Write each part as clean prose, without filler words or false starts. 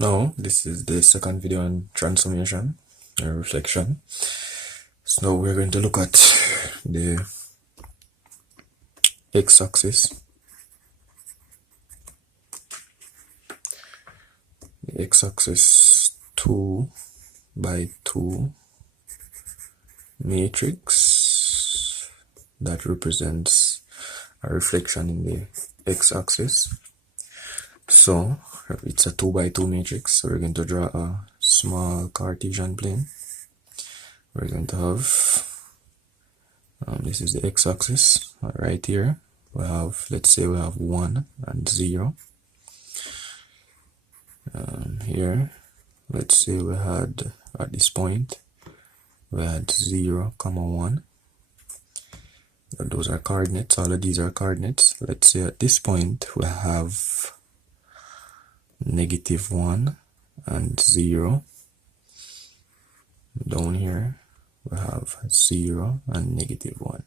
Now, this is the second video on transformation and reflection. So now we're going to look at the x-axis. The x-axis 2 by 2 matrix that represents a reflection in the x-axis. So it's a 2 by 2 matrix, so we're going to draw a small Cartesian plane. We're going to have this is the x-axis. Right here we have, let's say we have 1 and 0. Here let's say we had at this point we had 0, 1. Those are coordinates. All of these are coordinates. Let's say at this point we have -1 and 0. Down here we have 0 and -1.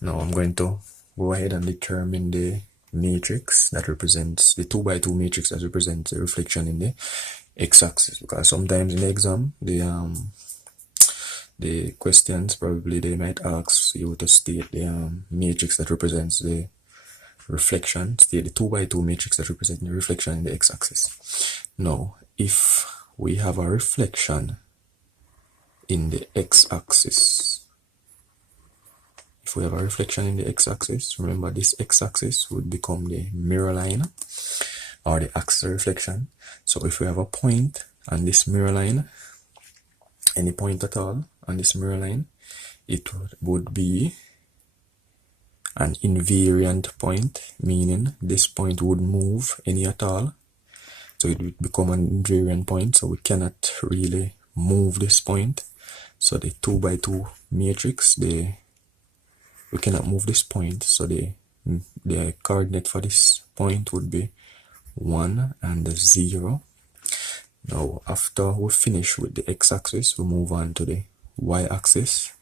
Now I'm going to go ahead and determine the matrix that represents the 2 by 2 matrix that represents the reflection in the x-axis, because sometimes in the exam the questions probably they might ask you to state the matrix that represents the reflection, state the 2 by 2 matrix that represents the reflection in the x-axis. Now if we have a reflection in the x-axis, remember this x-axis would become the mirror line or the axis of reflection. So if we have a point on this mirror line, any point at all on this mirror line, it would be an invariant point, meaning this point would move any at all. So it would become an invariant point, so we cannot really move this point. So the 2 by 2 matrix, we cannot move this point, so the coordinate for this point would be 1 and 0. Now after we finish with the x-axis, we move on to the y-axis.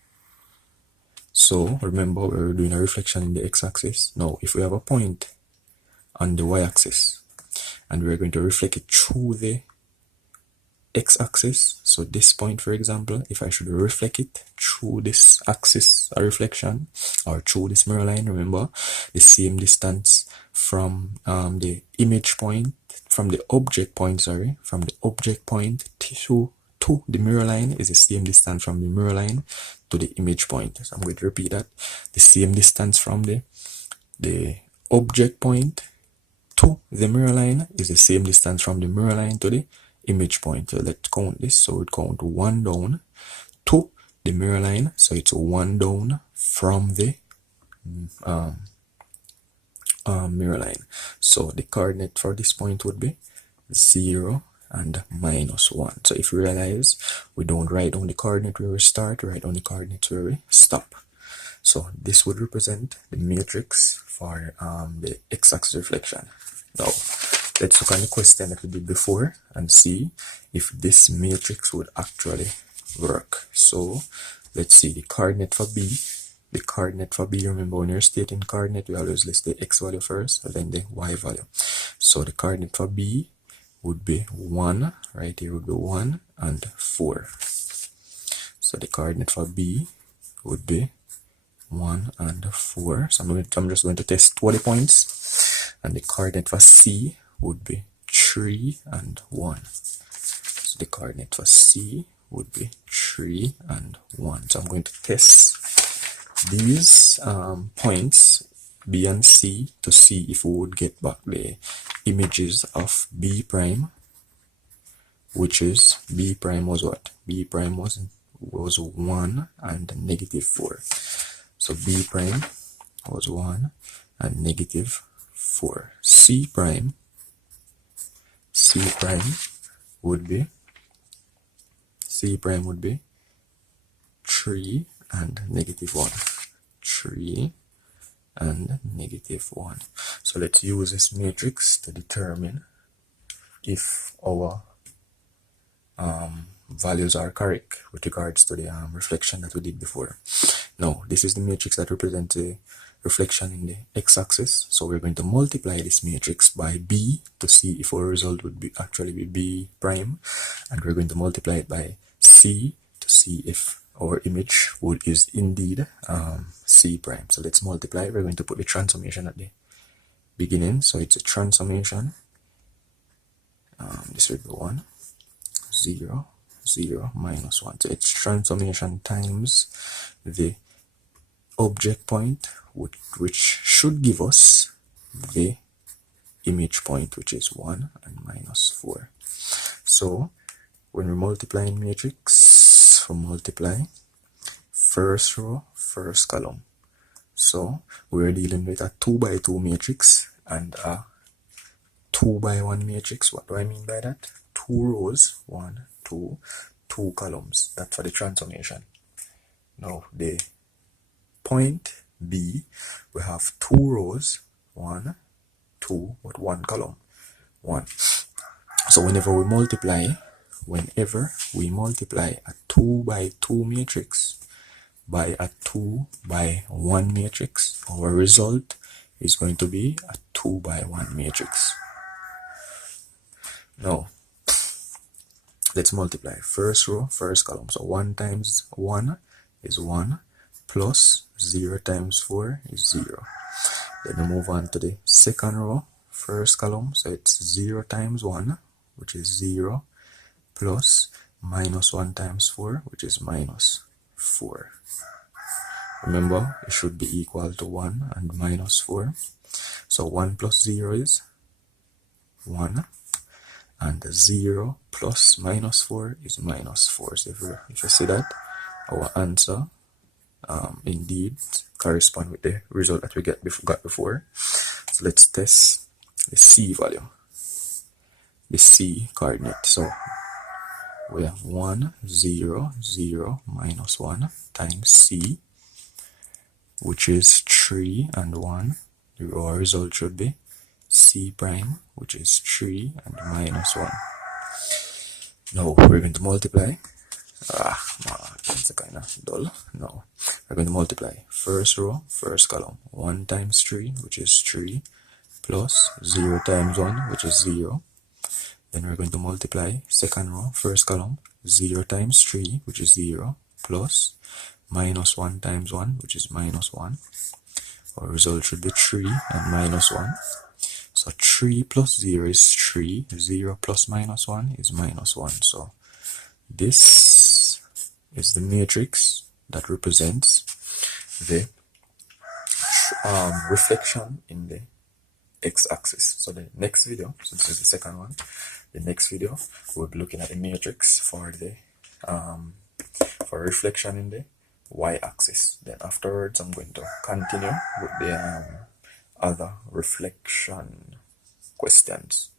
So remember, we're doing a reflection in the x-axis. Now if we have a point on the y-axis and we're going to reflect it through the x-axis, so this point for example, if I should reflect it through this axis of reflection or through this mirror line, remember the same distance from the image point, from the object point to the mirror line is the same distance from the mirror line to the image point. So I'm going to repeat that. The same distance from the object point to the mirror line is the same distance from the mirror line to the image point. So let's count this. So it count 1 down to the mirror line, so it's 1 down from the mirror line. So the coordinate for this point would be 0 and -1. So if you realize, we don't write down the coordinate where we start, we write down the coordinate where we stop. So this would represent the matrix for the x-axis reflection. Now let's look at the question that we did before and see if this matrix would actually work. So let's see the coordinate for B. The coordinate for B, remember when you're stating coordinate, we always list the x value first and then the y value. So the coordinate for B would be 1, right here would be 1 and 4. So the coordinate for B would be 1 and 4. So I'm just going to test 20 points. And the coordinate for C would be 3 and 1. So the coordinate for C would be 3 and 1. So I'm going to test these points B and C to see if we would get back the images of B prime, which is B prime was what? B prime was 1 and -4. So B prime was 1 and -4. C prime would be 3 and -1. 3 and -1. So let's use this matrix to determine if our values are correct with regards to the reflection that we did before. Now this is the matrix that represents the reflection in the x-axis. So we're going to multiply this matrix by b to see if our result would be actually be b prime, and we're going to multiply it by c to see if our image is indeed c prime. So let's multiply. We're going to put the transformation at the beginning. So it's a transformation. This would be 1, 0, 0, minus 1. So it's transformation times the object point, which should give us the image point, which is 1 and minus 4. So when we multiply in matrix, for multiply, first row, first column. So we're dealing with a 2 by 2 matrix and a 2 by 1 matrix. What do I mean by that? 2 rows, 1, 2, 2 columns. That's for the transformation. Now the point B, we have 2 rows, 1, 2, but 1 column, 1. So whenever we multiply a 2 by 2 matrix by a 2 by 1 matrix, our result is going to be a 2 by 1 matrix. Now let's multiply first row, first column. So 1 times 1 is 1, plus 0 times 4 is 0. Then we move on to the second row, first column. So it's 0 times 1, which is 0, plus minus 1 times 4, which is minus 4. Remember, it should be equal to 1 and minus 4. So 1 plus 0 is 1, and 0 plus minus 4 is minus 4. So if you see that, our answer indeed correspond with the result that we got before. So let's test the c value, the c coordinate. So we have 1, 0, 0, minus 1 times c, which is 3 and 1. Our result should be c prime, which is 3 and minus 1. Now we're going to multiply. It's kind of dull. No, we're going to multiply first row, first column. 1 times 3, which is 3, plus 0 times 1, which is 0. Then we're going to multiply second row, first column. 0 times 3, which is 0, plus minus 1 times 1, which is minus 1. Our result should be 3 and minus 1. So 3 plus 0 is 3, 0 plus minus 1 is minus 1. So this is the matrix that represents the reflection in the x-axis. So the next video, so this is the second one, the next video we'll be looking at the matrix for the for reflection in the y-axis. Then afterwards I'm going to continue with the other reflection questions.